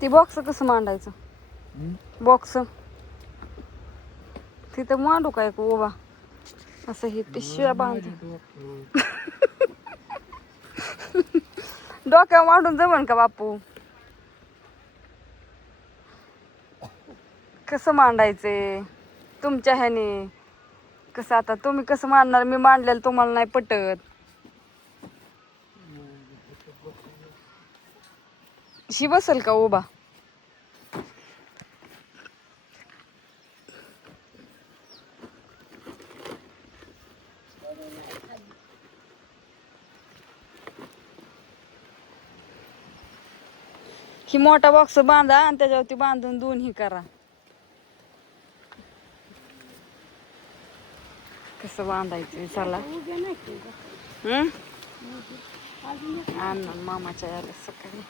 ती बॉक्स कसं मांडायचं? बॉक्स तिथं मांडू काय उभा असं हे पिशव्या बांधून डोक्यावर मांडून जमन का बापू? कसं मांडायचे तुमच्या ह्याने? कसं आता तुम्ही कसं मांडणार? मी मांडलेलं तुम्हाला नाही पटत. शी बसल का उभा? ही मोठा बॉक्स बांधा आणि त्याच्यावरती बांधून दोन्ही करा. कसं बांधायचं चला. अण्णा मामाच्या याला सकाळी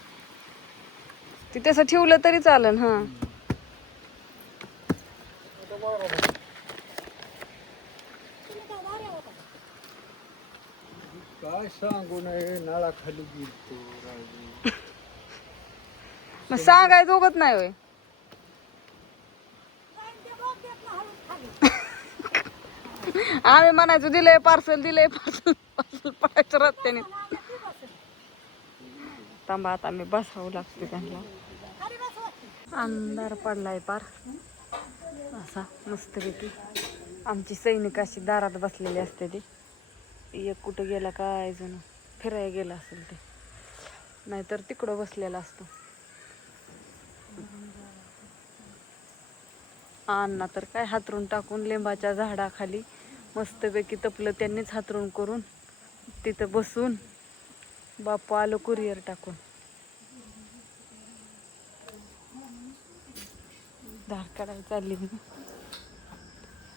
ती तसं ठेवलं तरी चालेल. हा काय सांगू नये नळाखाली गेलतो. मग सांगाय दोघत नाही होय. आम्ही म्हणायचो दिलंय पार्सल दिलंय पार्सल पार्सल पडायचं रस्त्याने. थांबा आता मी बसावं लागते त्यांना. अंधार पडलाय पार असा मस्तपैकी. आमची सैनिक अशी दारात बसलेली असते ती. एक कुठं गेला काय जण फिरायला गेला असेल ते, नाहीतर तिकडं बसलेला असतो. अण्णा तर काय हातरून टाकून लिंबाच्या झाडाखाली मस्तपैकी तपलं त्यांनीच हातरून करून तिथं बसून. बापू आलो कुरिअर टाकून. धार काढायला चालली मी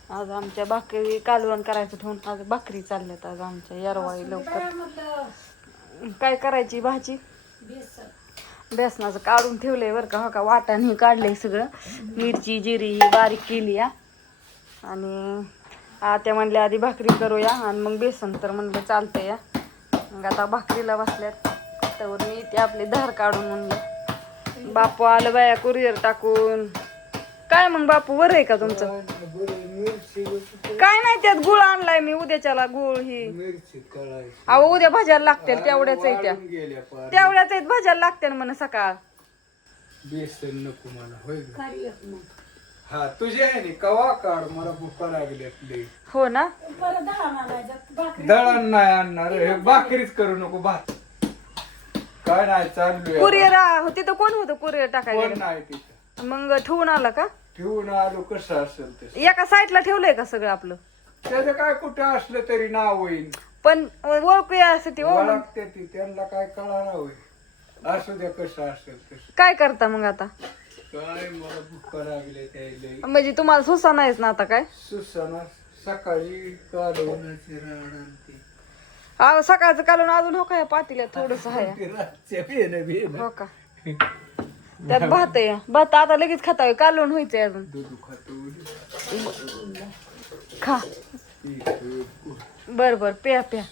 आज. आमच्या भाकरी कालवण करायचं ठेवून आज भाकरी चालल्यात आज आमच्या यरवाळी लवकर. काय करायची भाजी? बेसनाचं काढून ठेवलंय बरं का. हो का वाटाणे काढलंय सगळं. मिरची जिरी ही बारीक केली या. आणि त्या म्हणल्या आधी भाकरी करूया आणि मग बेसन, तर म्हणलं चालतंय या. मग आता भाकरीला बसल्यात तर मी ते आपली धार काढून म्हणलं. बापू आलं बाया कुरिअर टाकून. काय मग बापू बरं आहे का तुमचं? काय नाही त्यात गुळ आणलाय मी उद्याच्याला. गुळ ही अहो उद्या भाज्याला लागतील तेवढ्याच आहे. तेवढ्याच आहेत भाज्याला लागतील म्हण सकाळ. बेसन नको मला होय. हा तुझे आहे नी कवा काढ मला भूका लागली आपली. हो ना. दळण नाही आणणार हे भाकरीच करू नको भात. काय नाही चालू कुरिअर तिथं कोण होतं कुरिअर टाकायला? नाही तिथं. मग ठेवून आला का? ठेवून आलो कसं असेल ते. एका साईडला ठेवलंय का सगळं आपलं? त्याचं काय कुठं असलं तरी नाव होईल. पण ओळखू यासाठी ओळखते ती त्यांना काय कळणार होय. असू द्या कसं असेल तसं. काय करता मग आता? काय मला भूका लागले त्याला. म्हणजे तुम्हाला सुसा नाहीच ना आता काय? सुसना सकाळी कालवणाची राड आणते. सकाळचं कालून अजून हो काय पातीला थोडस आहे. हो का त्यात भात आहे. भात आता लगेच खाता कालवण व्हायचंय अजून. दूध खातो खा बर बर प्या प्या.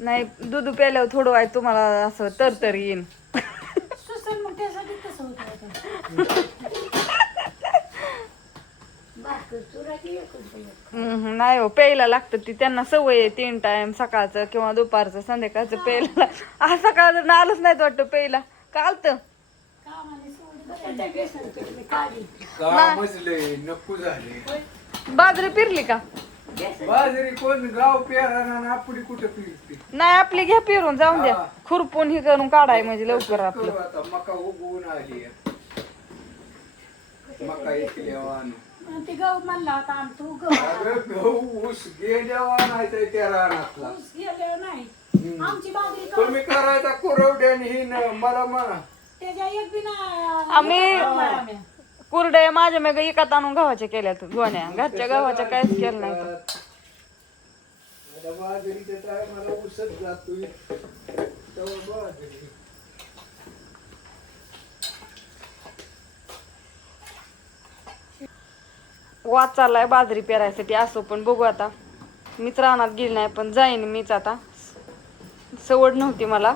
नाही दूध प्यायल्यावर थोडं आहे तुम्हाला असं तर येईन. नाही हो प्यायला लागतं. ती त्यांना सवय आहे 3 टाइम सकाळचं किंवा दुपारचं संध्याकाळचं प्यायला. आज सकाळचं आलंच नाही वाटतं प्यायला. कालत नको झाले. बाजरी पिरली का? बाजरी कोण गाव पेरा आपली कुठे पिरते. नाही आपली घ्या पिरून जाऊन द्या. खुरपून ही करून काढाय म्हणजे लवकर आपलं. आता मका उगवून आली. मका इकल्यावर गहू म्हणला होता गहू ऊस गेल्यावर नाही त्या रानातला नाही. आमची बाजरी तुम्ही करायचा कुरवड्याने ही मला म्हणा. त्याच्या एक बी आम्ही कुरड्या माझ्या मेग एकात आणून गव्हाच्या केल्यात गोण्या. घरच्या गव्हाच्या काहीच केलं नाही. बाजरीच्या टायमाला उसच जातोय. वाद चाललाय बाजरी पेरायसाठी. असो पण बघू आता. मीच रानात गेली नाही पण जाईन मीच आता. सवड नव्हती मला.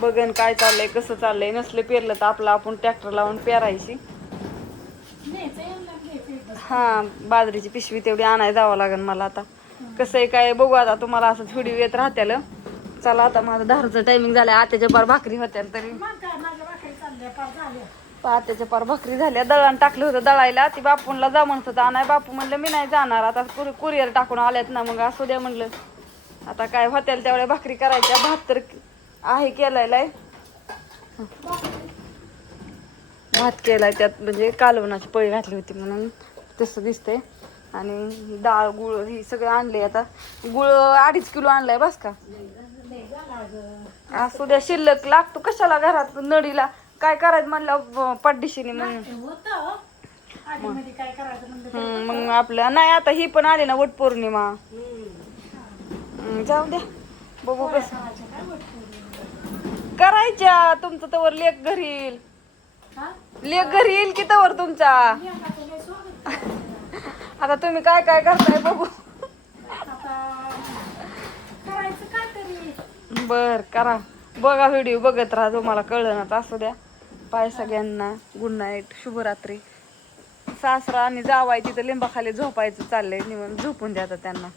बघन काय चाललंय कसं चाललंय. नसलं पेरलं तर आपलं आपण ट्रॅक्टर लावून पेरायची. न्यायचं यांना घ्यायचं एकदा. हा बाजरीची पिशवी तेवढी आणायला जावं लागेल मला आता. कसं आहे काय बघू आता, तुम्हाला असं व्हिडिओ येत राहत्याल. चला आता माझं 10चं टायमिंग झालंय. आत्याच्या पार भाकरी होत्या तरी मग काय माझ्या भाकरी चालल्या पार झाल्या. आत्याच्या पार भाकरी झाल्या. दळण टाकलं होतं दळायला. ती बापूंला जा म्हणत होता आणाय. बापू म्हणलं मी नाही जाणार आता, कुरिअर टाकून आल्यात ना, मग असू द्या म्हणलं. आता काय होत्याल तेवढ्या भाकरी करायच्या. 72 आहे केलेला भात केलाय त्यात, म्हणजे कालवणाची पळी घातली होती म्हणून तसं दिसतंय. आणि डाळ गुळ ही सगळं आणले. आता गुळ 2.5 किलो आणलाय बस का. असू द्या शिल्लक लागतो कशाला घरात नडीला. काय करायचं म्हणलं पड्डिशीने म्हणून होतं आधीमध्ये काय करायचं म्हणलं तर मग आपलं नाही. आता ही पण आली ना वट पौर्णिमा. जाऊ द्या बघू कसं करायचं काय वाटतं. करायच्या. तुमचं तवर लेक घरी येईल. हा? लेक घरी येईल की तवर तुमचा. लेकाचं लय स्वागत करायचं. आता तुम्ही काय काय करताय बघू. आता करायचं काय तरी. बर करा. बघा व्हिडिओ बघत राहा, तुम्हाला कळलं ना. तर असू द्या. पाय सगळ्यांना गुड नाईट, शुभरात्री. सासरा आणि जावाय तिथं लिंबाखाली झोपायचं चाललंय. निवून झोपून द्या आता त्यांना.